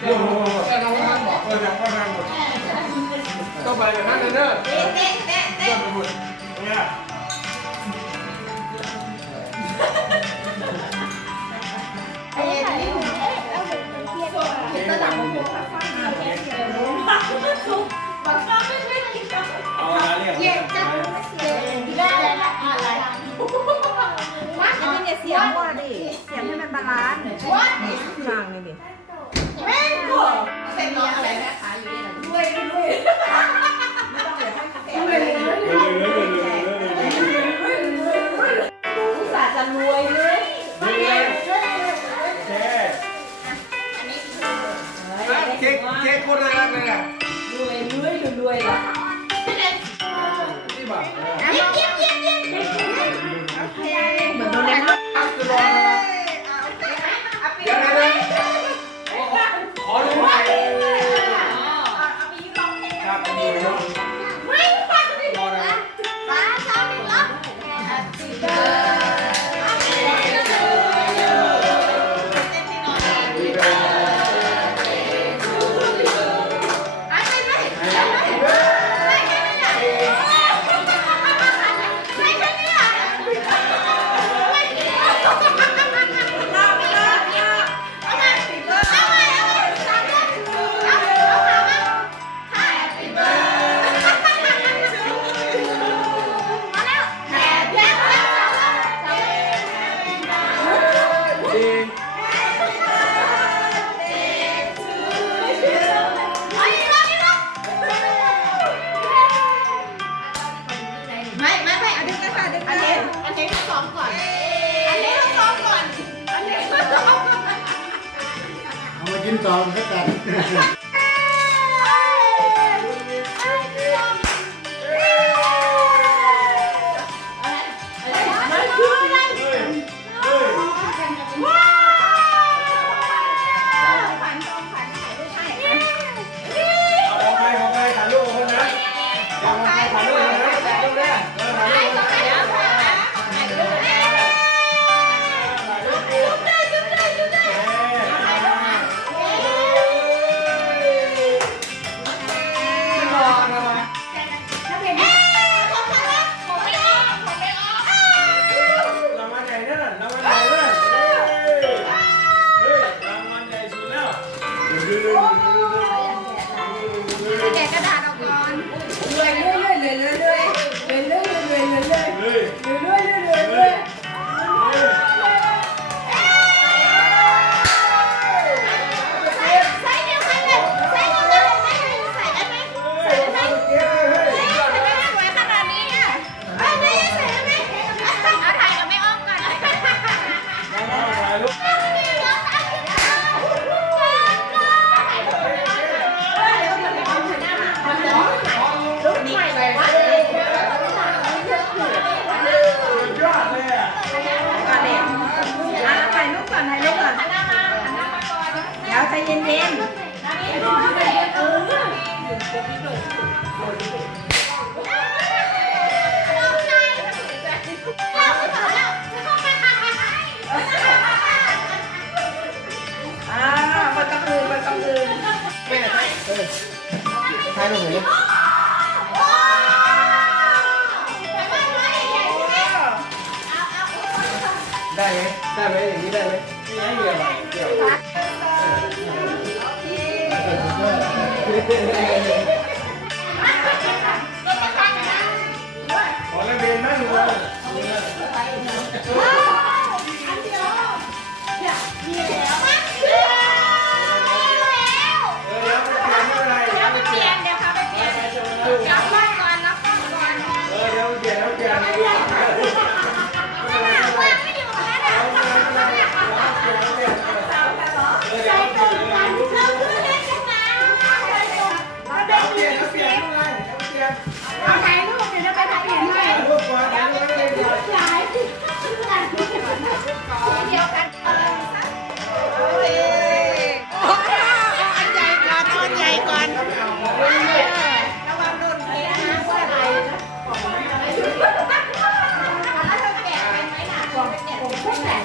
เดี๋ยวเดี๋ยวเราว่างบอกเออเดี๋ยวว่างหมดต้องไปแบบนั้นเลยเด้เต้เต้เต้เต้หมดเนี่ยเอ๊ะนี่ผมเวหมดเพี้ยนเพี้ยนระดของผมค่ะฟังเพี้ยเสียงร้มากสุงไม่ได้อะไรนเด้อะไรมัดอันเสียงว่าดิเสียงให้มันบาลานซ์ว่างนี่ดิ เค้กคตรน่รักเลยอะรวยรวยรวยเหมือนโดนเรอ สองแล้กัน ได้ไหมได้ไหมอย่างนี้ได้ไหมไม่ได้เกี่ยวเกี่ยวขอนักเรีนนั่งดู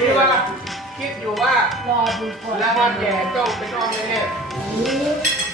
ที่ว่าคิดอยู่ว่ารอดูก่นแล้ววันแก่เจ้าเป็นอ้อมแน่ๆ